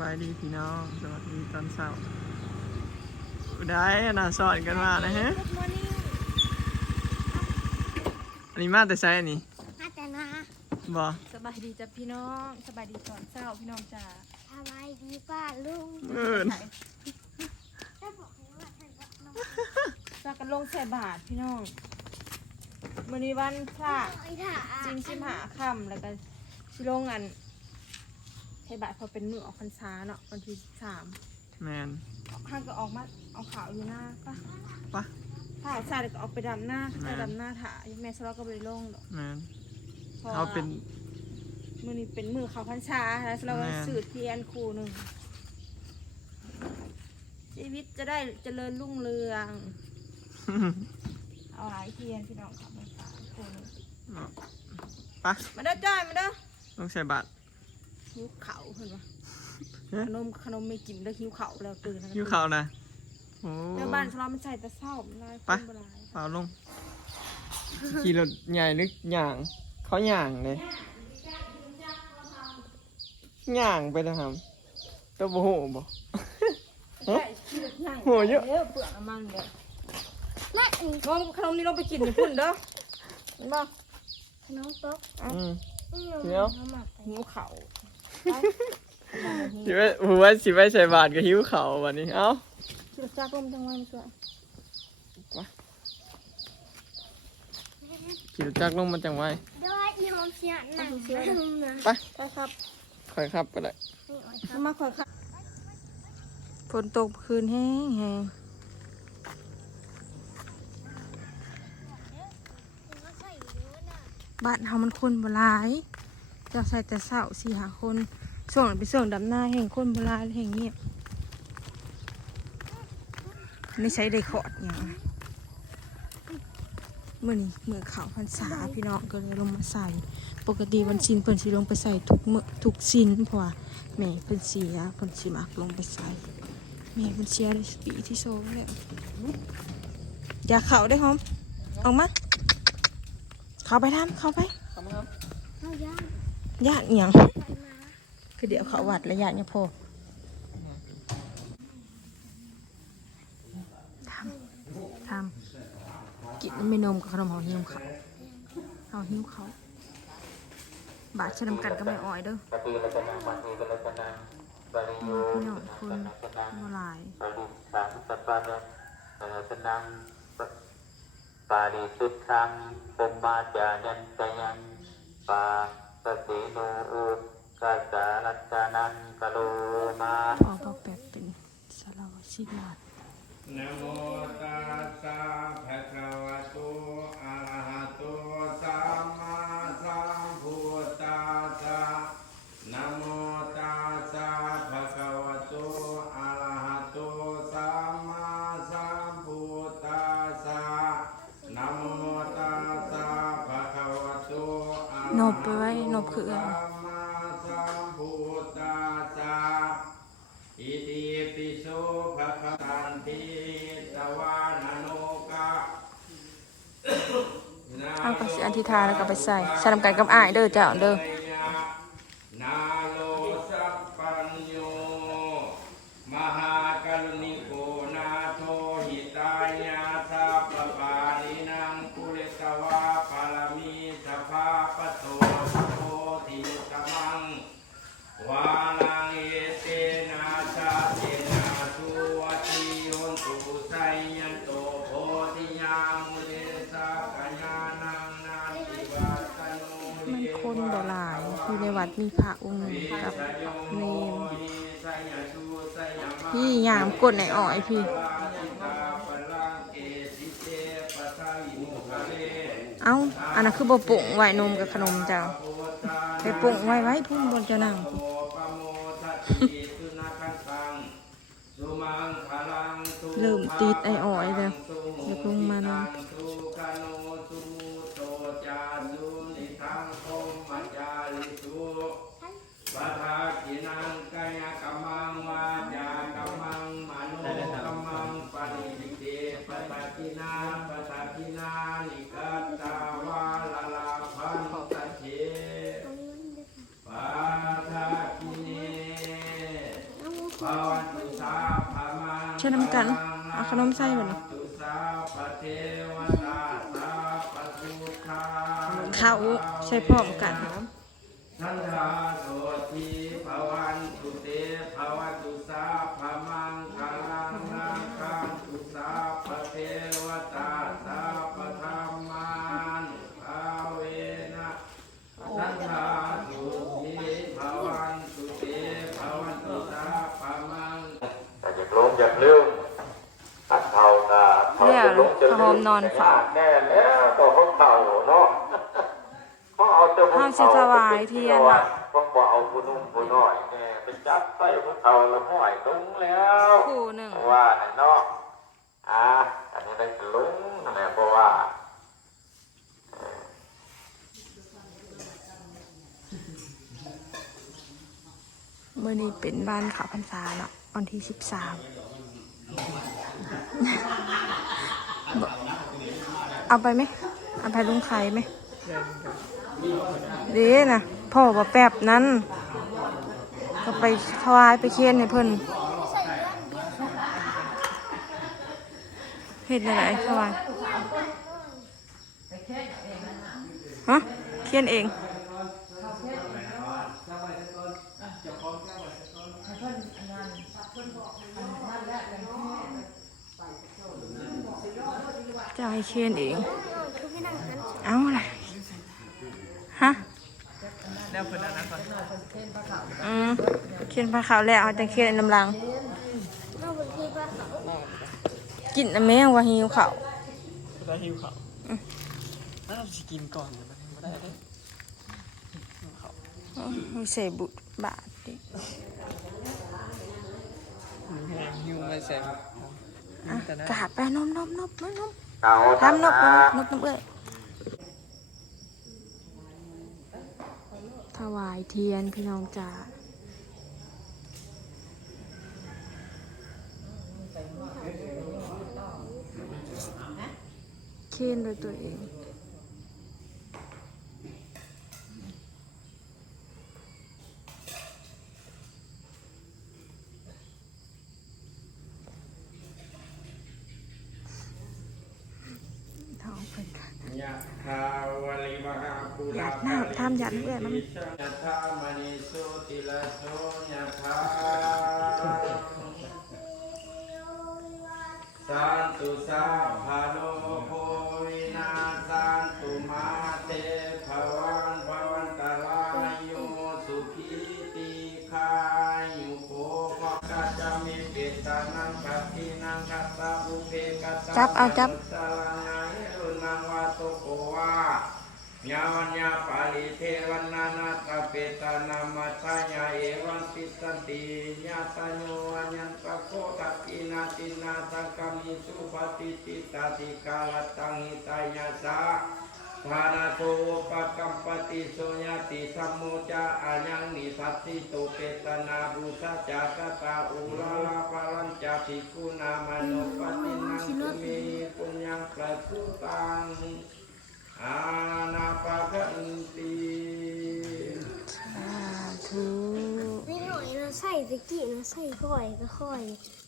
บายดีพี่น้อง สวัสดีตอนเช้าได้น่าสอนกันมานะฮะ Good morning อันนี้มาแต่ใช้อันนี้มาแต่นะบอสบายดีจ้ะพี่น้อง สบายดีตอนเช้าพี่น้องจ้าสบายดีป้าลุงเอินได้บอกให้ว่าท่านก็น้องฝากกันลงใส่บาทพี่น้องวันนี้วันพระไอ้ถ่าจริงชิมหาค่ำแล้วก็ชิลงอัน ใส่บาทพอเป็นมือออกพรรษาเนาะวันที่สามแมนข้างก็ออกมาเอาขาวอยู่หน้าปะปะถ้าเอาใส่แล้วก็ออกไปดำหน้าไปดำหน้าถ่ายแม่สลอก็ไปลงดอกแมนพราะเอาเป็นมือนี้เป็นมือเขาพรรษาแล้วสลอก็แม่สื่อเทียนครูหนึ่งชีวิตจะได้เจริญรุ่งเรือง เอาหลายเทียนพี่น้องขับมาฝากคนปะมาเด้อจ้อยมาเด้อต้องใส่บาตร หิวเขาเห็นปะฮะขนมขนมไม่กินแล้วหิวเขาแล้วตื่นแล้วก็ยิ้วเขาวนะโอ้เดี๋ยวบ้านเรามันใส่แต่เศร้ามันได้ไปคนโบราณเปล่าลงขี่รถใหญ่หรือหย่างเขาหย่างเลยหย่างไปนะครับตัวโบโหบ่ใช่ขี้รถใหญ่โหเยอะเยอะเปลือกน้ำมันเด้อแม่นี่ลองขนมนี้ลองไปกินในพุ่นเด้อเห็นปะขนมโต๊ะอืมอืมเดี๋ยวน้ำหมักไปหิวเขาไป สิไปผมว่าสิไปใส่บาตรกับหิ้วเขาววันนี้ เอ้าขี้รถจักรลมทั้งวันเกลือขี่รถจักรลงมาจังไว้เดี๋ยวให้อีหอมเสียหนังนะไปใช่ครับคอยครับก็ได้นี่อ่อยครับมาคอยค่ะฝนตกคืนแห้งแห้งใส่เยอะน่ะบ้านเฮามันคนโบหลาย จะใส่แต่เสาสี่หาคนช่วงนั้นไปช่วงดำหน้าแห่งคนโบราณแห่งเงียบไม่ใช้ได้ขอดอย่างเมื่อนี้มือเขาวพรรษาพี่น้องก็เลยลงมาใส่ ปกติวันชินเพิ่นสิลงไปใส่ทุกเมื้อทุกชินเพราะว่าแม่เพิ่นเสียเพิ่นสิมักลงไปใส่แม่เพิ่นเสียได้ปีที่สองแล้วอย่าเข้าได้หอมออกมา เข้าไปทำเข้าไปเอาย่าง ญาติอหย่างคือเดี๋ยวเขาวัดและญาติเนี่ยพอทำทำกินไม่นมกับขนมหอหิ้วเขาเอาหิ้วเขาบาดชื่อมกันก็ไม่อ่อยเด้อพี่น้องคนมาหลายปริสังสัปปะเนเอสนังปาริสุทธังปมมาจายันตยังปา สติโนอุกัสสารัตนังกโลมาพอบอกแบบเป็นสารวัตรสิบานะโมตัสสะภะคะว คืออะไรสัมมาสัมพุทธัสสะอิติปิโสภะคะตันติตวานาโนกะเอาไปสิอธิษฐานแล้วก็ไปใส่ใส่นำกันกับอ้ายเด้อเจ้าเด้อ วัดมีพระองค์หนึ่งกับเนมพี่ยามกดในอ่อยพี่ เอ้า อันนั้นคือบ่ปุ่งไหวนมกับขนมเจ้าไปปุ่งไหวไว้พุ่มบนเจ้านั่งเริ่มติดไอ้อ่อยแล้วอยากลงมานอ กันเอาขนมใส่บ่นี่ข้าวใส่พร้อมกันทันทาโสทีภวันตุเตภวันตุสาภมังคาลังนาคังตุสาปะเทวตาสาปะธรรมานุภาเวนะทันทาโสทีภวันตุเตภวันตุสาพามัง แต่อยากลงอยากลืมอัดเท่าตา เท่าจะลงจะเนี่ยเขาหอมนอนเฝ้าแน่แล้วตัวเขาเท่าเนาะเขาเอาแต่ผู้ห้ามสิถวายเทียนน่ะเพราะบ่เอาผู้นุ่มผู้น้อยแน่ไปจับใส่ผู้เฒ่าละห้อยลงแล้วคู่หนึ่งว่าน่ะเนาะอ่าอันนี้ได้จะลงนั่นแหละเพราะว่าเมื่อนี้เป็นบ้านเขาพรรษาเนาะวันที่สิบสาม เอาไปไหมเอาไปลุงไข่ไหมเด้นะพ่อบอกแป๊บนั้น ก็ไปถวายไปเคียนให้เพิ่นเห็ดอะไรถวายฮะเคียนเอง จะให้เคียนเองคือให้นั่งหันเอาอะไรฮะแล้วเพิ่นอันนั้นก่อนอืมเคียนผ้าขาวแล้วเอาแต่เคียนน้ำลังนอกจากที่ว่าเขากินน้ำแม่ว่าหิวเขาวก็หิวข้าวแล้วเราสิกินก่อนเลยบ่ได้เด้อืมมีเศษบุตรบาทดิหิวแห้งหิวอะไรแซ่บอะแต่นั้นกราบไปนมนมนมนมนมเอา ทำนกนบนบนเอื้อถวายเทียนพี่น้องจ๋าเคียนโดยตัวเอง ท้องเพิ่นค่ะ ยาวลิวหาปุราหยาดน้ำทำหยาดน้ำเอื้อยมันสันตุสัพพะโลโควินาสันตุมาเตภวันภวันตรายโยสุขีติคายุโภะกัจจมิเปตานังกัตตินังกัตตาบุเพกัตตาจับเอาจับ ตุโกวาญาวัญญาปาลิเทวันนานาตาเปตานามัสสยาเอวันติสันติญาตโยอัญญันปะโคตักินาตินาสังกามิสุปฏิติตาติกาลตังหิตายาสาธานาโตปะกัมปติโสยติสัมโมจาอายังนิสัตติโตเปตนาบุสัจจกตาอุลาลาปารัญจาภิกุนามโนปตินังสุเมปุญญังประสุตัง อานาปะกันติสาธุไม่หน่อยนะใส่ตะกี้นะใส่ค่อยก็ค่อย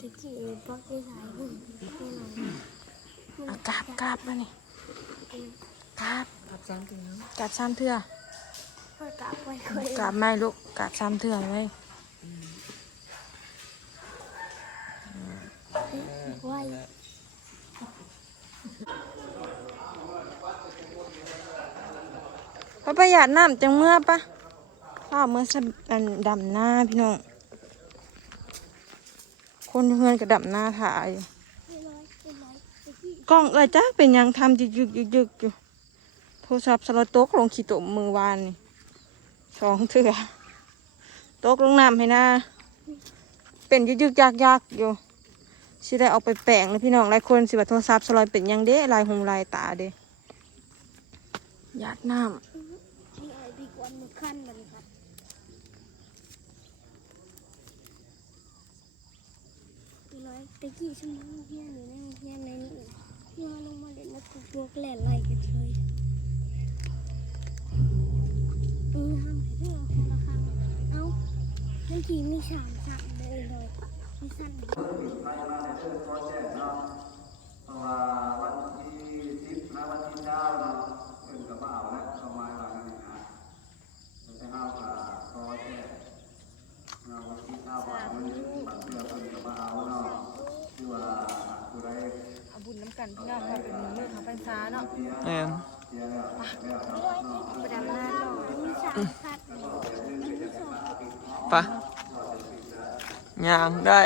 ตะกี้ปักไม่ใส่หุ่นไม่หน่อยเอากราบกราบมานี่กราบครับซ้ำถึงนั้นกราบสามเทื่อค่อยกลับไปค่อยกราบไม่ลูกกราบสามเทื่อเลยไหว พระประหยัดน้ำจังเมื่อปะข้าวเมื่อสอันดำหน้าพี่น้อง คนเพื่อนกับดำหน้าถ่าย กล้องเอ้ยจ้าเป็นยังทำยึกยึกยึกยึกอยู่ โทรศัพท์สลดตกลงขี้ตมมือวานนี่สองเถื่อโต๊กลงน้ำให้หน้า เป็นยึกยึกยักยักอยู่สิได้เอาไปแปลงเลยพี่น้องหลายคนสิว่าโทรศัพท์สลอยเป็นยังเด้ลายหูลายตาเด้หยาดน้นี่ไอ้ดีันขั้นมันครับไม่น้อยตะกี้ชั่วโมงเพียนอยู่ในเพียนในนี่ที่มาลงมาเล่นแล้วกูพวกแหล่ไล่กันเลยอืมห้ามให้เรื่องคนละครั้งเอ้าเมื่อกี้มีสามสามเลยเลยสั้นเพราะว่าวันที่สิบนะวันที่เก้าเนาะเพิ่นก็มาเอาแล้วเอาไม้วางกันนี่นะแต่เฮาก็พอแค่เราวันที่เก้าวันนี้บัดเทื่อเพิ่นก็มาเอาเนาะคือว่าผู้ใด เอาบุญน้ำ กันพี่น้องมาเป็นมือของพรรษาเนาะแม่นเสียแล้วแล้วเนาะประดำน้าหน่อยมีสามพัดมีสองปะย่างได้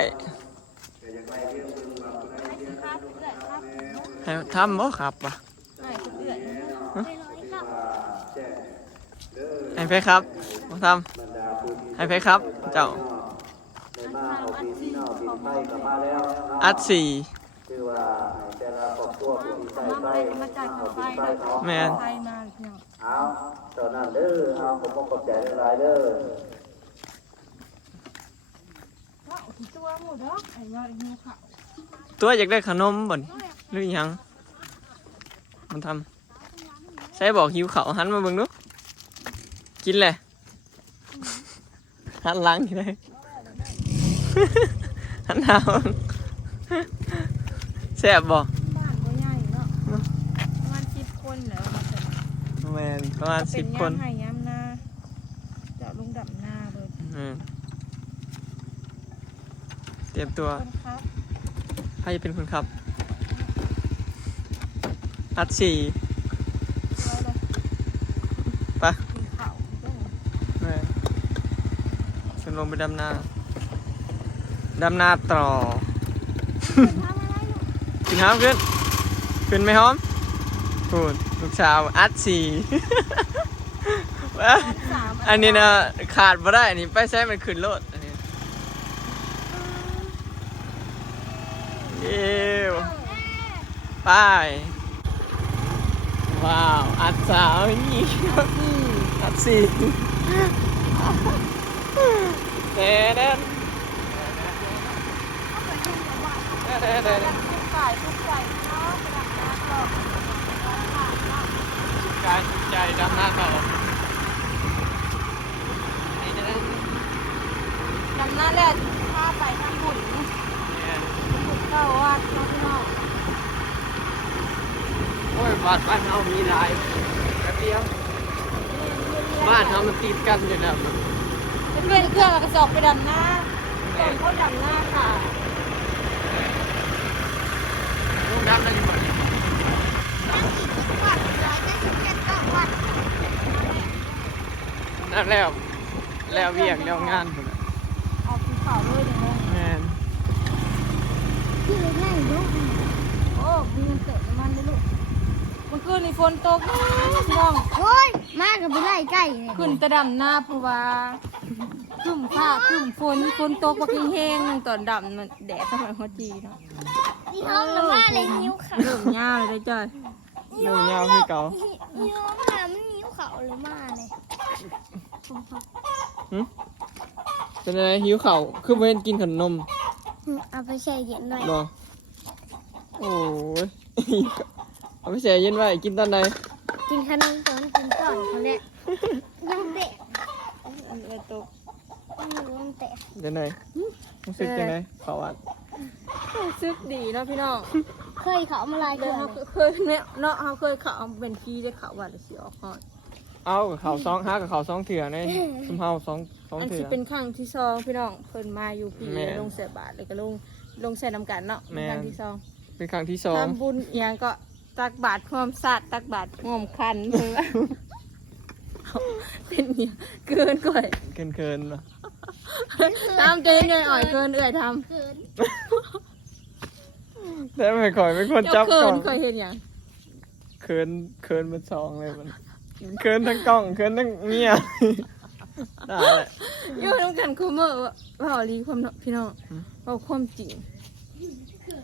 ครับเกิดครับให้ทำบ่ครับปะไปร้อยครับให้ไปครับบ่ทำให้ไปครับ เจ้าอัดสี่ คือว่าแต่ละครอบครัวผู้ที่ใส่มาใส่เลยมาจ่ายค่าไฟเนาะแม่นไฟมาพี่น้องเอาตอนนั้นเด้อเอาผมก็ขอบใจหลายๆเด้อว่ากี่ตัวหมดเนาะไอ้ว่าหิวข้าวตัวอยากได้ขนมบ่นหรือหยัง มันทำใส่บอกหิวเขาวหันมาเบิ่งดูกินเลยหันหลังอยู่เลยหันหน้าเบิ่ง ซ่บบ่บ้านก็ใหญ่เนาะประมาณสิบคนเหรอมาเสร็จแมนประมาณสิบคนเป็นยามไห้ยามนาเจาะลุงดับหน้าเลยอืมเตรียมตัวคนครับใครจะเป็นคนขับ อัดสี่แล้วเราไปะกินข้าวต้องแม่นฉันลงไปดำนา ดำนาต่อ ทำอะไร อยู่กินห้ามขึ้น ขึ้นไหมหอมพูดลูกสาวอัดสี่สามอันนี้นะขาดมาได้ อันนี้ไปใช้มันขึ้นรถอันนี้เย้วไปว้าว อัดสาวนี่อัดสี่เด้เด้เด้เด้เด้ทุกฝ่ายทุกใจเนาะกระดับน้ำหรอกกายสุขใจดำหน้าต่อนี่นะดำน้าแรกพาไปทำบุญเนี่ยบุญเข้าวัดเนาะพี่น้องโอ้ยบ้านบ้านเรามีหลายแป๊บเดียวบ้านเรามันติดกันอยู่นะจะเปลี่ยนเครื่องแล้วก็สอบไปดำหน้าก่อนเขาดำหน้าค่ะ ลูกดำนั่นอยู่บ้าน วัดร้อยเจ็ดสิบเจ็ดต่อวัด นั่น แล้วแล้วเวียกแล้วงานพุ่นน่ะออกภูเขาเลยเดี๋ยวงงแม่นที่เลยง่ายลูกโอ้มีเงินเติมน้ำมันด้วยลูกเมื่อคืนนี่ฝนตกพี่น้องโอ้ยมากับไปไล่ไก่เลยขึ้นแตะดำหน้าเพราะว่าครึ้มฟ้าครึ้มฝนฝนตกมาแห้งๆหนึ่งตอนดำมันแดดทำไมเขาจีเนาะนี่ห้องละมาเลยนิ้วเขาเริ่มยาวเลยจ้อยเรื่องยาวคือเก่า นิ้วมามันนิ้วเขาเลยมาเลย หึเป็นอะไรหิวเข่าวคือเว้นกินขนมเอาไปแช่เย็นหน่อยบ่โอ้ย เอาไปแช่เย็นไว้กินตอนใดกินขนมตอนกินก่อนเขาเนี่ยยังเด็กอันเลยตกยังเตะเดี๋ยวไหนรู้สึกยังไงเขาวัดรู้สึกดีเนาะพี่น้องเคยเขามาลายเดี๋เกิยวนเขาเคยเนี่ยเนาะเขาเคยเขาเป็นพี่ได้เขาว่าจะเสียออกก่อน เอากับเขาซองห้ากับเขาซองเถื่อในซุมเฮาสองสองอันเถื่ที่อเป็นครั้งที่สองพี่น้องเพิ่นมาอยู่ปีแม่ลงเสียบาทเลยก็ลงลงใส่น้ำกันเนาะแม่ เป็นครั้งที่สองเป็นครั้งที่สองทำบุญอหย่างก็ตักบาตรความสัตว์ตักบาตรงอมคันเพื่อเป็นเนี่ยเกินก่อยเกินเกินๆเนอะตามเจนเลยอ่อยเกินเอื่อยทเกินแต่ไม่คอยเป็นคนำจัเจ้าบเกิกล้อนงเคยเห็นอย่างเคินเคินมันสองเลยมัน เคินทั้งกล้องเคินทั้งเมียได้แหละอยู่น้ำกันคู่มือว่าเอาลีความเนาะพี่น้องอืมเอาความจริง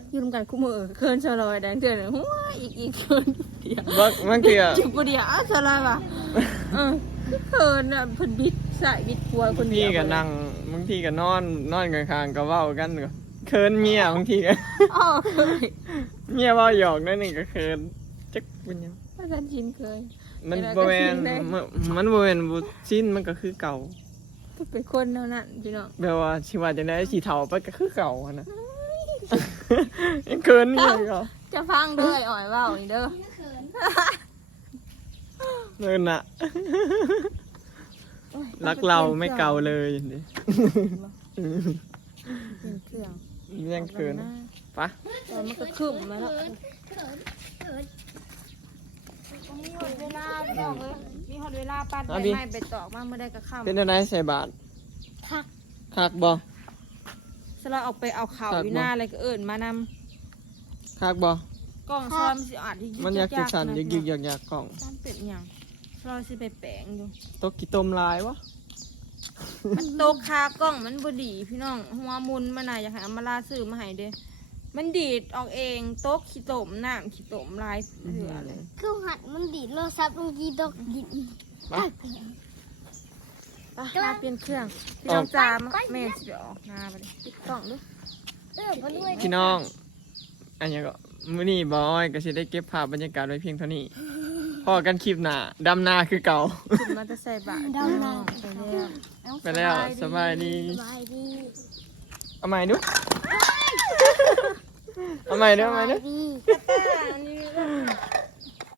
อยู่น้ำกันคู่มือเคินชะลอยแดงเตือนเลยหัวอีกอีกเคินเดียวบางบางทีอะจุบเดียวอ้าวชะลอยว่ะเออเคินอะเพิ่นบิดใส่บิดครัวคนเดีพี่ยวก็นั่งบางทีก็นอนนอนข้างๆก็เว้ากันก็เคินเมียบางทีก็อ๋อเคยเมียเว้าหยอกนั่นนี่ก็เคินจักเป็นหยังพระจันชินเคย มันเวลาบ่แม่นก็ชินเลยมันมันบ่แม่นบ่ชินมันก็คือเก่ากเป็นคนเท่านั้นพี่น้องแบบว่าชิว่าจะได้สีเทาไปก็คือเก่าอะนะยังเกินนี่เลยเหรอจะฟังเด้ออ่อยเว้านี่เด้อเนินอะรักเราไม่เก่าเลยนี่เป็นเครื่องยังเกินปะแต่มันก็ขึ้นมาแล้ว เขินเขินเขิน มีหดเวลาพี่น้องเอ้ยมีหดเวลาปัดใบไม้ไปตอกมาเมื่อใดก็ค่ำเป็นอะไรใส่บาททักคักบอสลาออกไปเอาข่าวครับอยู่หน้าอะไรก็เอิญมานำคักบอกล้องซ้อมสิอาจที่มันอยากจะสั่นๆะยึกยึกอยากอยากกล่องซ้อมเป็ดหยังสลาสิไปแปลงอยู่ตกกี่ต้มลายวะมันโตกคากล้องมันบดีพี่น้องหัวมุนมันน่ะอยากให้เอามาลาซื้อมาให้เด้มันดีดออกเองโต๊ะขี้ตมน้ำขี้ตมลายเหลือเลยคือหั ดีดโลซับลงกีดอกดินมาไปมาเปลี่ยนเครื่องพี่น้องจ้าแม่สิเดี๋ยวออกหน้าไปเลยปิดกล้องด้วยเออมาด้วยพี่น้อง อันนี้ก็มื้อนี้บอยก็สิได้เก็บภาพบรรยากาศไว้เพียงเท่านี้พอกันคลิปหน้าดำนาคือเก่าขึ้นมาจะใส่บาตรพี่น้องไปแล้วไปแล้วสบายดีสบายดีเอาใหม่ดูเอาใหม่ดูเอาใหม่ดู